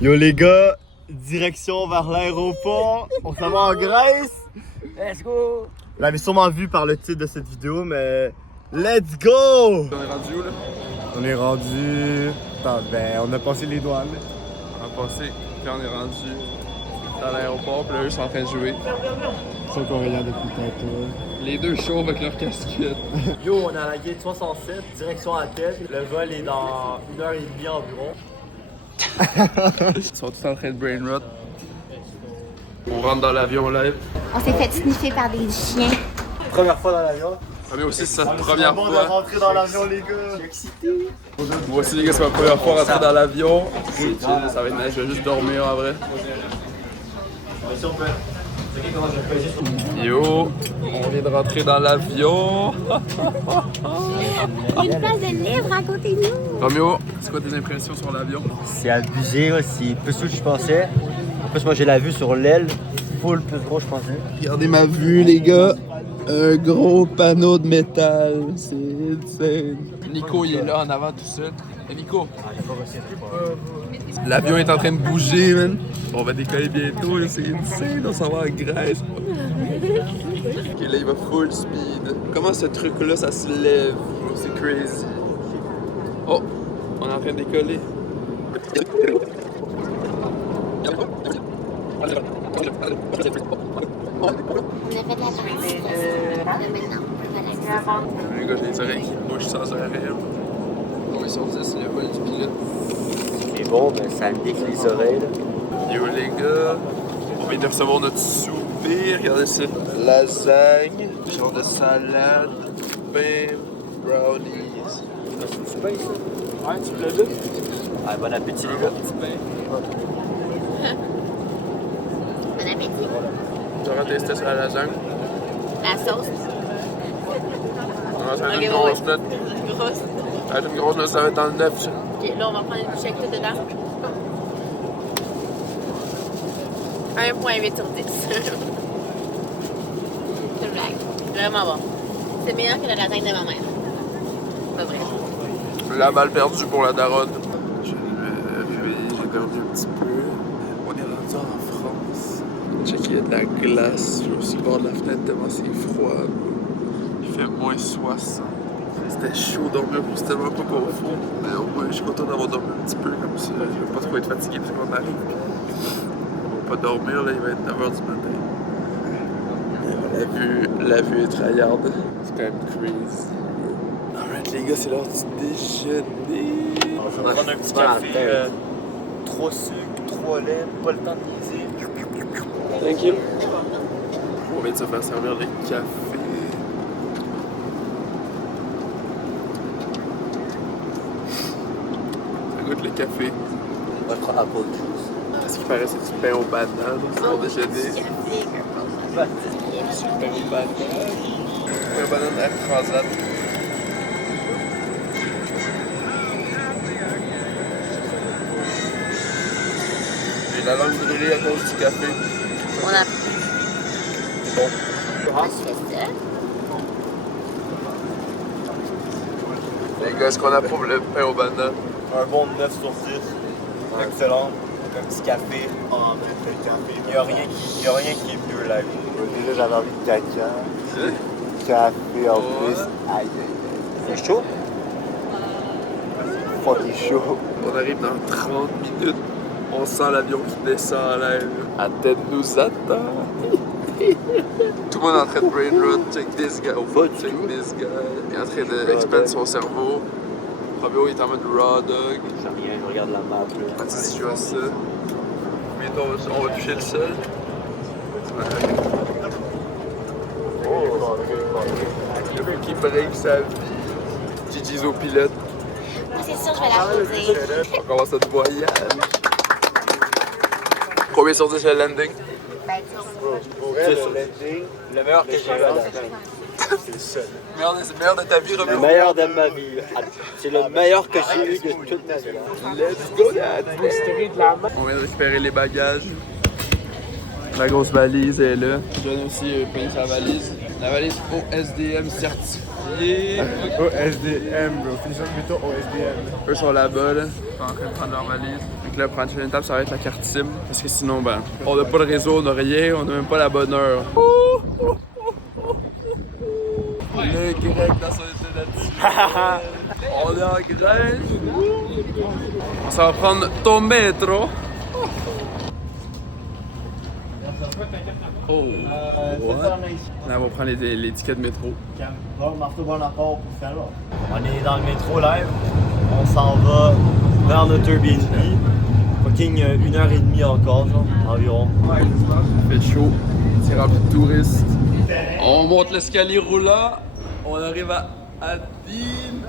Yo les gars, direction vers l'aéroport. On s'en va en Grèce. Let's go! Vous l'avez sûrement vu par le titre de cette vidéo, mais let's go! On est rendu où là? On est rendu... Attends, ben on a passé les douanes. On a passé, puis on est rendu dans l'aéroport, puis là eux sont en train de jouer. C'est qu'on regarde depuis tantôt. Les deux chauves avec leur casquette. Yo, on est à la gate 67, direction Athènes. Le vol est dans 1h30 environ. Ils sont tous en train de brain rot. On rentre dans l'avion live. On s'est fait sniffer par des chiens. Première fois dans l'avion. Ah mais aussi c'est sa première Bon de fois. rentrer dans l'avion les gars. Excité. Moi aussi les gars c'est ma première fois rentrer dans l'avion. C'est chill, ça va être nice, je vais juste dormir en vrai. Yo, on vient de rentrer dans l'avion. Une place de livre à côté de nous. Romeo, c'est quoi tes impressions sur l'avion? C'est abusé, c'est plus ce que je pensais. En plus, moi j'ai la vue sur l'aile, full plus gros, je pensais. Regardez ma vue les gars, un gros panneau de métal, c'est insane. Nico il est là en avant tout seul. Hey, Nico, l'avion est en train de bouger man. On va décoller bientôt, là, c'est insane, on s'en va en Grèce. Ok là il va full speed. Comment ce truc là ça se lève? C'est crazy. Oh, on est en train de décoller. On a fait de la partie. Maintenant, Les gars, j'ai les oreilles qui bougent sans arrêt. Combien sur 10 le vol du pilote? C'est bon, mais ça me décrit les oreilles. Là. Yo les gars, on vient de recevoir notre souper. Regardez ça. Lasagne, genre de salade, pain, brownies. C'est pas ici? Ouais, tu l'as vu? Ah, bon appétit les gars. bon appétit. Tu auras testé sur la lasagne? La sauce. On va faire une grosse note. Grosse. Avec une grosse note, ça va être dans le 9 ça. Ok, là, on va prendre une bouchée avec tout dedans. 1.8 sur 10. C'est une blague. Vraiment bon. C'est meilleur que la lasagne de ma mère. Pas vrai. La balle perdue pour la daronne. Je me réveille, j'ai dormi un petit peu. On est rendu en France. Check, il y a de la glace. Je suis aussi le bord de la fenêtre tellement c'est froid. Il fait moins 60. C'était chaud dormir, c'est tellement pas confort. Mais au moins, je suis content d'avoir dormi un petit peu comme ça. Je veux pas trop être fatigué parce qu'on arrive. On va pas dormir, là, il va être 9h du matin. La vue est tryhard. C'est quand même crazy. Alright les gars, c'est l'heure du déjeuner. On va prendre un petit café. 3 sucres, 3 lait, pas le temps de niaiser. Thank you. On vient de se faire servir le café. Ça goûte le café. Votre apple juice. À ce qui paraît, c'est du pain aux bananes pour déjeuner. Du pain aux bananes. Pain aux bananes à croisade. J'ai la langue brûlée à cause du café. On a. Bon. C'est ça. Les gars, est-ce qu'on approuve le pain aux bananes? Un bon 9 sur 10. Excellent. Un petit café. Ah, ben, le café. Il n'y a rien qui est mieux là. Déjà, j'avais envie de caca. Café en plus. Aïe, C'est chaud? fucking chaud. On arrive dans 30 minutes. On sent l'avion qui descend à l'air. Athènes nous attend. Tout le monde est en train de brain rot. Check this guy. Oh, check this guy. Il est en train d'expandre son cerveau. Romeo est en mode raw dog. J'ai rien, je regarde la map là. Mathis joue à ça. Bientôt, on va toucher le sol. Le fait qu'il break sa vie. GG's au pilote. Moi, c'est sûr, je vais l'applaudir. On commence notre voyage. Combien sur 10 le landing? Ben, Pour elle, le landing, Le meilleur que j'ai eu à date. c'est le seul. Meilleur de ta vie, Le Romeo? meilleur de ma vie. C'est le meilleur que j'ai eu de toute ma vie. Let's go, Dad! On vient de récupérer les bagages. La grosse valise est là. John aussi a payé sa valise. La valise OSDM certifiée. OSDM, bro. Finissons plutôt OSDM. Eux sont là-bas, là. Ils sont en train de prendre leur valise. que là, la prochaine étape, ça va être la carte SIM. Parce que sinon, ben, on n'a pas de réseau, on n'a rien, on n'a même pas la bonne heure. Le grec dans son état naturel. On est en Grèce. Ça va prendre ton métro. Oh! Là, on va prendre les tickets de métro. On est dans le métro live. On s'en va vers notre Airbnb. Fucking 1h30 encore, genre, environ. Il fait chaud. C'est rempli de touristes. On monte l'escalier roulant. On arrive à Athènes.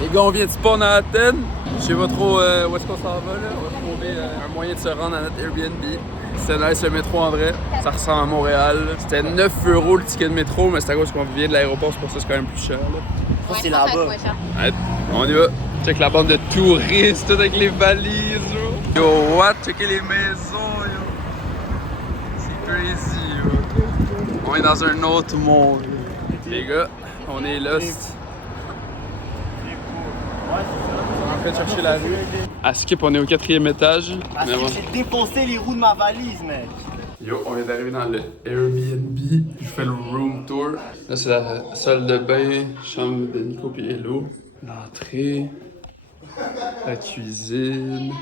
Les gars, on vient de spawn à Athènes. Je sais pas trop où est-ce qu'on s'en va là. On va trouver un moyen de se rendre à notre Airbnb. C'est nice le métro en vrai. Ça ressemble à Montréal. C'était 9 € le ticket de métro, mais c'est à cause qu'on vient de l'aéroport, c'est pour ça que c'est quand même plus cher. Là. C'est là-bas. Ouais, on y va. Check la bande de touristes tout avec les valises. Là. Yo, what? Checker les maisons. Yo. C'est crazy. Yo. On est dans un autre monde. Les gars, on est lost. On va chercher la rue. À Skip, on est au 4e étage. J'ai défoncé les roues de ma valise, mec. Yo, on vient d'arriver dans le Airbnb. Je fais le room tour. Là, c'est la salle de bain, chambre de Nico et Hello. L'entrée, la cuisine.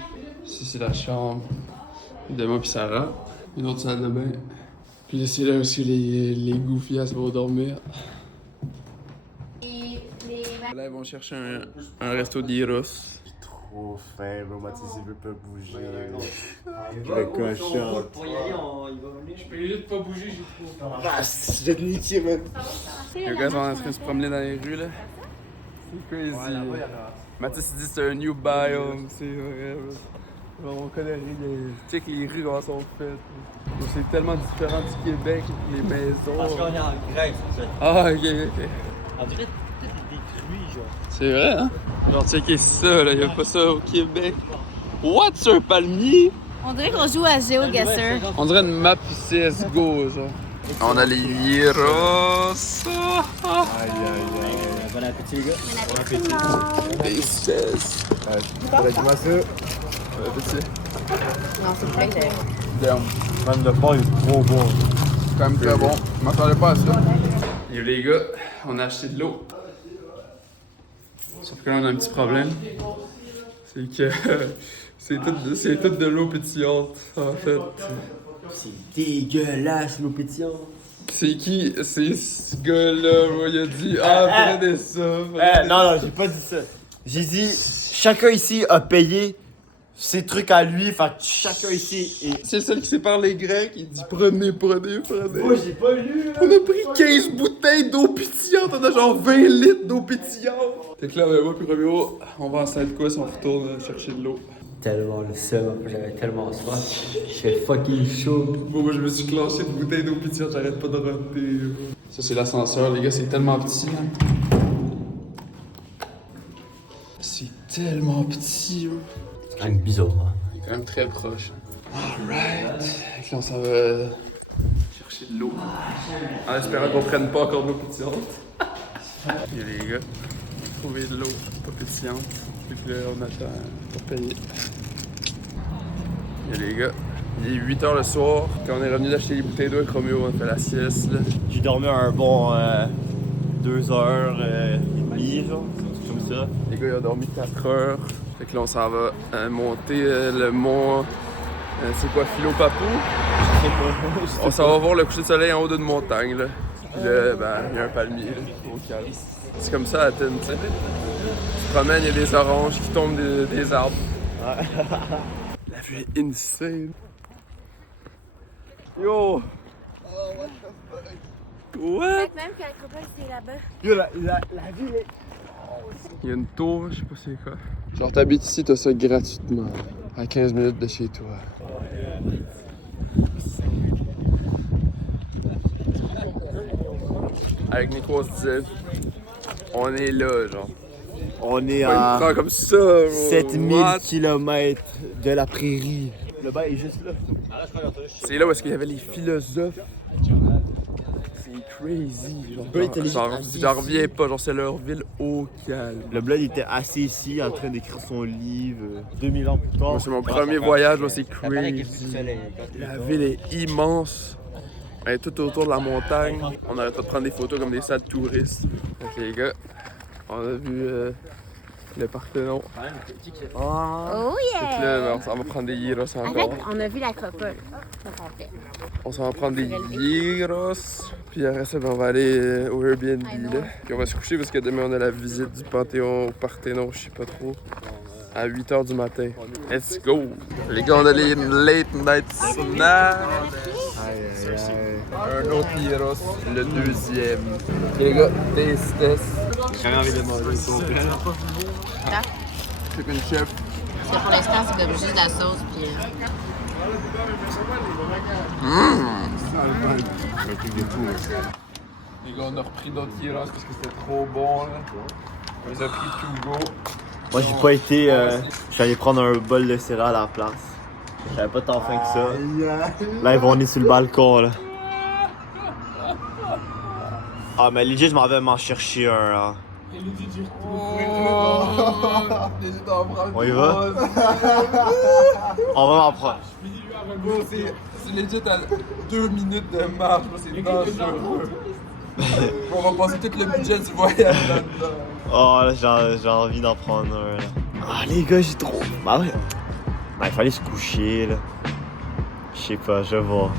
Ici, c'est la chambre de moi et Sarah. Une autre salle de bain. Puis c'est là aussi les goofias vont dormir. Là, ils vont chercher un resto d'Iros. Trop fin, bro. Mathis, il veut pas bouger. Le cochon. Pour y aller, il va venir. Je peux juste pas bouger, j'ai trop. Ah, je vais te niquer, man. Les gars sont en train de se promener dans les rues, là. C'est crazy. Mathis dit que c'est un new biome, c'est vrai. On connaît rien. Tu sais que les rues comment sont faites. C'est tellement différent du Québec, les maisons. Parce qu'on est en Grèce, en fait. Ah, ok. En vrai, tout est détruit, genre. C'est vrai, hein? Genre, checker ça, là. Y'a pas ça au Québec. What, c'est un palmier? On dirait qu'on joue à GeoGuessr. On dirait une map CSGO, genre. On a les Iros. Bon appétit, les gars. Les 16. Dis-moi ça. Bon appétit. Non, c'est plein de... Damn. Man, le fond est trop bon. C'est quand même très bon. Je m'attendais pas à ça. Yo les gars, on a acheté de l'eau. Sauf que là on a un petit problème. C'est que c'est tout de l'eau pétillante en fait. C'est dégueulasse, l'eau pétillante. C'est qui? C'est ce gars-là, moi, il a dit prenez ça. Non, j'ai pas dit ça. J'ai dit, chacun ici a payé ses trucs à lui, fait que chacun ici est... C'est celle qui sépare les Grecs, il dit prenez. Moi, j'ai pas lu, là. On a pris 15 bouteilles d'eau pétillante, on a genre 20 litres d'eau pétillante. Fait que là, moi puis Romeo, on va en Sainte-Couesse, on retourne chercher de l'eau. Tellement le seum, j'avais tellement soif. J'étais fucking chaud. Bon, moi je me suis clenché de bouteilles d'eau pétillante, j'arrête pas de roter. Ça c'est l'ascenseur, les gars, c'est tellement petit. Hein. C'est tellement petit. C'est quand même bizarre. Hein. Il est quand même très proche. Alright. Fait que là on s'en va chercher de l'eau. En espérant qu'on prenne pas encore de l'eau pétillante. Et les gars, trouver de l'eau pas pétillante. Et puis là on attend pour payer. Et les gars, il est 8h le soir. Quand on est revenu d'acheter les bouteilles d'eau avec Romeo, on a fait la sieste. Là. J'ai dormi un bon 2h30, genre, comme ça. Les gars, ils ont dormi 4 heures. Fait que là, on s'en va monter le mont. C'est quoi, Philo-Papou? Je sais pas. On s'en va voir le coucher de soleil en haut d'une montagne. Là. Puis là, ben, il y a un palmier là, au calme. C'est comme ça à Athènes, tu sais. Tu te promènes, il y a des oranges qui tombent des arbres. La vue est insane. Yo! What? Même qu'Acropole, c'est là-bas. Yo, la ville est... Il y a une tour, je sais pas c'est quoi. Genre t'habites ici, t'as ça gratuitement. À 15 minutes de chez toi. Avec Nico, on se disait, on est là, genre. On est Pas une à prend comme ça, bro. 7000 What? km de la prairie. Le bain est juste là. C'est là où est-ce qu'il y avait les philosophes. C'est crazy, genre. Peu intelligent. J'en reviens pas, genre c'est leur ville au calme. Le bled était assis ici en train d'écrire son livre 2000 ans plus tard. Moi, c'est mon premier voyage, là, c'est crazy. La ville est immense. Elle est tout autour de la montagne. On arrête pas de prendre des photos comme des salles de touristes. Ok les gars, on a vu le Parthénon. Oh Donc là, on s'en va prendre des gyros En fait, encore. on a vu l'acropole. Ça complet. On s'en va prendre des gyros. Puis après ça, ben, on va aller au Airbnb là. Puis on va se coucher parce que demain on a la visite du Panthéon au Parthénon, je sais pas trop. À 8h du matin. Let's go! Les gars, on a les late night snacks. Un autre gyros, le deuxième. Ok les gars, taste test. J'ai envie de manger son Chicken chef. Parce que pour l'instant, c'est comme juste de la sauce. Puis... Les gars, on a repris d'autres gyros parce que c'était trop bon là. On les a pris to go. Moi, j'ai pas été. Je suis allé prendre un bol de céréales à la place. J'avais pas tant faim que ça. Là, ils vont aller sur le balcon, là. Ah, mais legit, je m'en vais m'en chercher un, là. On y va? On va m'en prendre. C'est legit à 2 minutes de marche, c'est dangereux. On va passer tout le budget du voyage là-dedans. Oh, là, j'ai envie d'en prendre un, là. Ah, les gars, j'ai trop. Bah ouais. Il fallait se coucher, là. Je sais pas, je vais voir.